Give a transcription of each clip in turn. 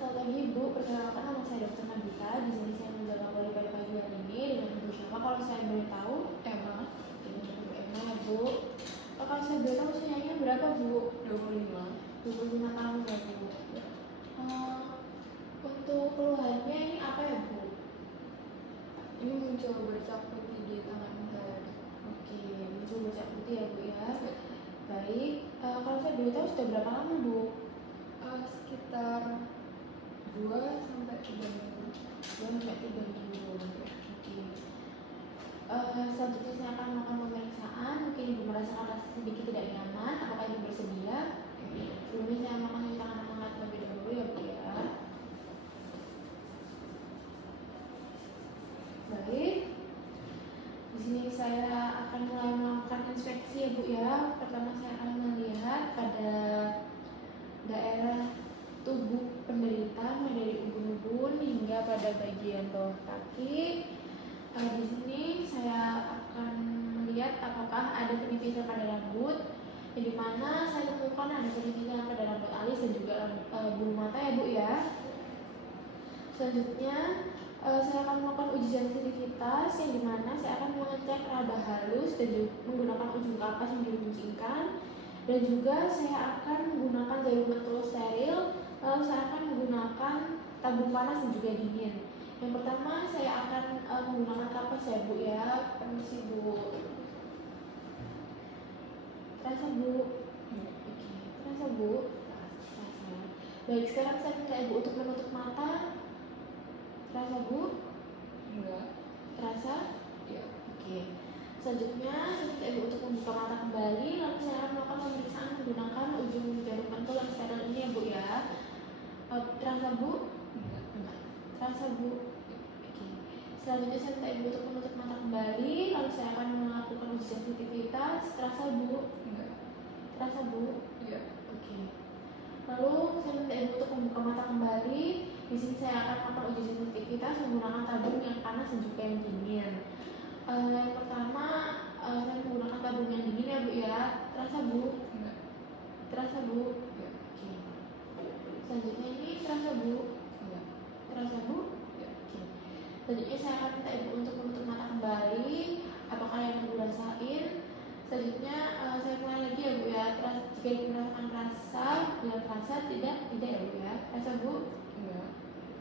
Selamat pagi Bu, perkenalkan nama saya Dr. Nabita. Di sini saya menjaga Polri pada pagi hari ini dengan Ibu siapa kalau saya boleh tahu? Emma. Dengan Ibu Emma ya Bu. Kalau saya boleh tahu usianya berapa Bu? 25. 25 tahun ya Bu. Untuk keluhannya ini apa ya Bu? Ini muncul bercak putih di tangan saya. Oke, muncul bercak putih ya Bu ya. Baik, kalau saya boleh tahu sudah berapa lama Bu? Sekitar 2 sampai 3 minggu. 2 sampai 3 minggu. Oke. Selanjutnya saya akan melakukan pemeriksaan. Mungkin Ibu merasakan rasa sedikit tidak nyaman. Apakah Ibu bersedia? Sebelumnya saya melakukan cuci tangan hangat terlebih dahulu ya Bu ya. Baik. Di sini saya akan mulai melakukan inspeksi ya Bu ya. Pertama saya akan melihat pada daerah tubuh penderita mulai dari ubun-ubun hingga pada bagian bawah kaki. Di sini saya akan melihat apakah ada penipisan pada rambut, di mana saya temukan ada penipisan pada rambut alis dan juga bulu mata ya Bu ya. Selanjutnya saya akan melakukan uji sensitivitas yang dimana saya akan mengecek raba halus dan juga menggunakan ujung kapas yang diruncingkan, dan juga saya akan menggunakan jarum pentul steril. Lalu saya akan menggunakan tabung panas dan juga dingin. Yang pertama saya akan menggunakan kapas ya Bu ya. Permisi Bu. Terasa Bu? Oke. Terasa Bu? Terasa. Baik, sekarang saya minta Ibu untuk menutup mata. Terasa Bu? Enggak. Terasa? Ya. Oke. Selanjutnya saya minta Ibu untuk membuka mata kembali. Lalu saya akan melakukan pemeriksaan menggunakan ujung jarum pentul yang steril ini ya Bu ya. Terasa Bu? Enggak. Terasa Bu? Oke. Selanjutnya saya minta Ibu untuk menutup mata kembali. Lalu saya akan melakukan uji sensitivitas. Terasa Bu? Enggak. Terasa Bu? Ya. Oke. Lalu saya minta Ibu untuk membuka mata kembali. Di sini saya akan melakukan uji sensitivitas menggunakan tabung yang panas dan juga yang dingin. Yang pertama saya menggunakan tabung yang dingin ya Bu ya. Terasa Bu? Enggak. Terasa Bu? Ya. Oke. Selanjutnya ini terasa Bu? Enggak. Terasa Bu? Ya. Oke. Selanjutnya saya akan minta Ibu untuk menutup mata kembali. Apakah yang Ibu rasain? Selanjutnya saya mulai lagi ya Bu ya. Jika Ibu merasakan rasa, bilang rasa, tidak ya Bu ya. Rasa Bu? Enggak.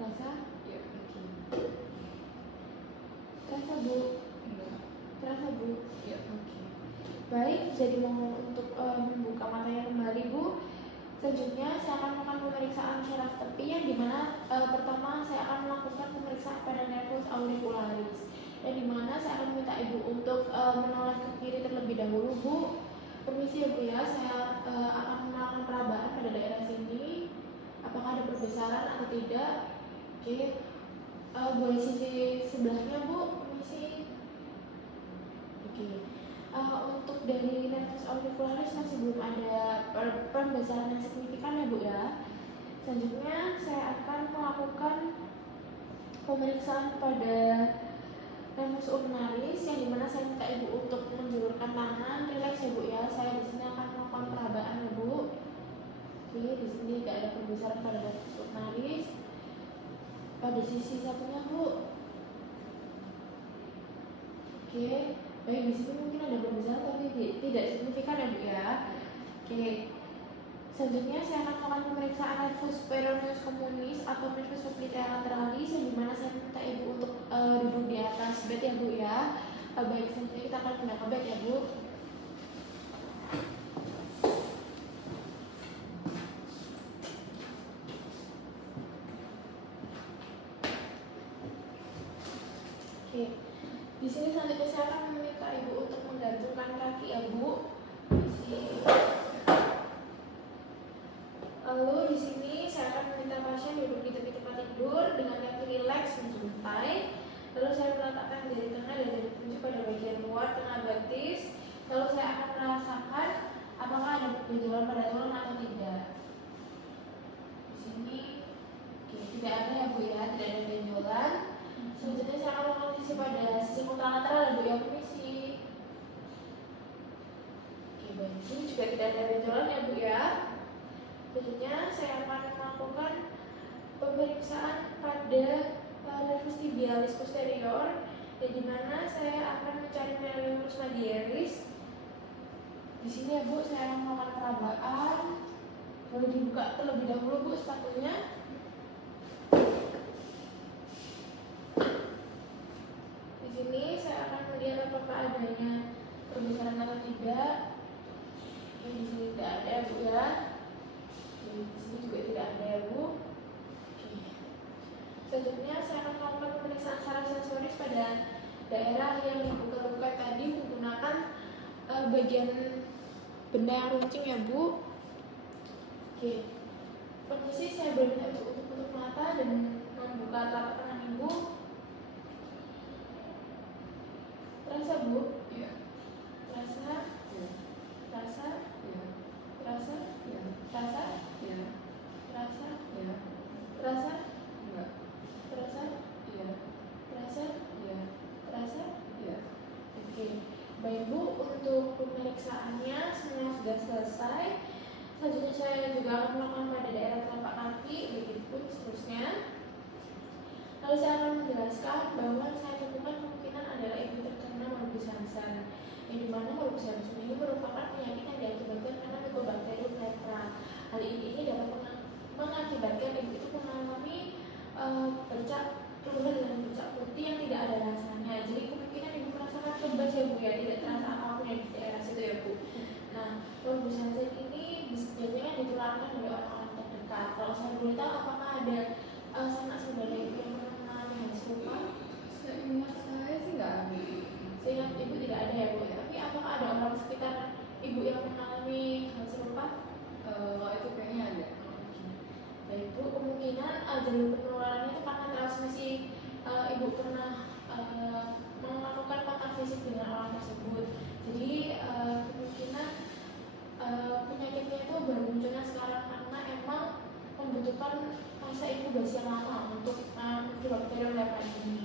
Rasa? Ya. Oke. Terasa Bu? Enggak. Terasa Bu? Ya. Oke. Baik, jadi mohon untuk membuka matanya kembali Bu. Selanjutnya saya akan melakukan pemeriksaan syaraf tepi yang dimana pertama saya akan melakukan pemeriksaan pada nervus auricularis, yang dimana saya akan minta Ibu untuk menoleh ke kiri terlebih dahulu Bu. Permisi ya Bu ya, saya akan melakukan perabaan pada daerah sini. Apakah ada perbesaran atau tidak? Oke. Boleh sisi sebelahnya Bu, permisi. Oke. Untuk dari nervus auricularis masih belum ada perbesaran yang signifikan ya Bu ya. Selanjutnya saya akan melakukan pemeriksaan pada nervus ulnaris, yang dimana saya minta Ibu untuk menjulurkan tangan, rileks ya Bu ya. Saya di sini akan melakukan perabaan ya Bu. Oke, di sini tidak ada perbesaran pada nervus ulnaris. Pada sisi satunya Bu. Oke. Baik, di sini mungkin ada perbesaran tapi tidak signifikan ya Bu ya. Oke. Selanjutnya saya akan melakukan pemeriksaan nervus peroneus communis atau nervus lateralis, yang dimana saya minta Ibu untuk duduk di atas bed ya Bu ya. Baik, selanjutnya kita akan pindah ke bed ya Bu. Oke. Di sini selanjutnya saya akan meminta Ibu untuk menggantungkan kaki ya Bu. Di sini. Lalu di sini saya akan meminta pasien duduk di tepi tempat tidur dengan kaki rileks menjuntai. Lalu saya meletakkan jari tengah dan jari telunjuk pada bagian luar tengah betis. Lalu saya akan merasakan apakah ada benjolan pada tulang atau tidak. Di sini, oke, tidak ada ya Bu ya, tidak ada benjolan. Selanjutnya saya akan melakukan sisi pada sisi kontralateral ya Bu ya, permisi. Oke, baik, di sini juga tidak ada benjolan ya Bu ya. Selanjutnya saya akan melakukan pada nervus tibialis posterior, dan dimana saya akan mencari malleolus medialis. Di sini ya Bu, saya akan melakukan perabaan. Boleh dibuka terlebih dahulu Bu sepatunya. Di sini saya akan melihat apakah adanya pergeseran atau tidak. Di sini tidak ada ya Bu ya. Di sini juga tidak ada ya Bu. Oke. Selanjutnya saya akan melakukan pemeriksaan saraf sensoris pada daerah yang dibuka-buka tadi menggunakan bagian benda yang runcing ya Bu. Oke. Permisi, saya boleh minta untuk tutup mata dan membuka telapak tangan Ibu. Terasa Bu? Iya. Terasa? Iya. Terasa? Iya. Terasa? Iya. Terasa? Iya. Terasa? Iya. Terasa? Enggak. Terasa? Iya. Terasa? Iya. Terasa? Iya. Oke. Baik Bu, untuk pemeriksaannya semua sudah selesai. Selanjutnya saya juga akan melakukan pada daerah telapak kaki, begitupun seterusnya. Lalu saya akan menjelaskan bahwa saya temukan kemungkinan adalah ibu terkena morbus Hansen, yang dimana morbus Hansen ini merupakan penyakit yang diakibatkan karena Mycobacterium leprae. Hal ini dapat mengakibatkan ibu itu mengalami bercak keluar dengan bercak putih yang tidak ada rasanya. Jadi kemungkinan ibu merasakan kebas ya Bu ya, tidak terasa apapun yang di daerah situ ya Bu. Nah, morbus Hansen ini biasanya ditularkan dari orang-orang terdekat. Kalau saya boleh tahu, apakah ada sanak saudara ibu yang pernah mengalami hal serupa? Seingat saya sih nggak ada. Seingat ibu tidak ada ya Bu. Tapi apakah ada orang sekitar ibu yang mengalami hal serupa? Itu kayaknya ada. Baik Bu, kemungkinan jalur penularannya itu karena transmisi ibu pernah melakukan kontak fisik dengan orang tersebut. Jadi kemungkinan penyakitnya itu baru munculnya sekarang karena emang membutuhkan masa inkubasi yang lama untuk Mycobacterium leprae ini.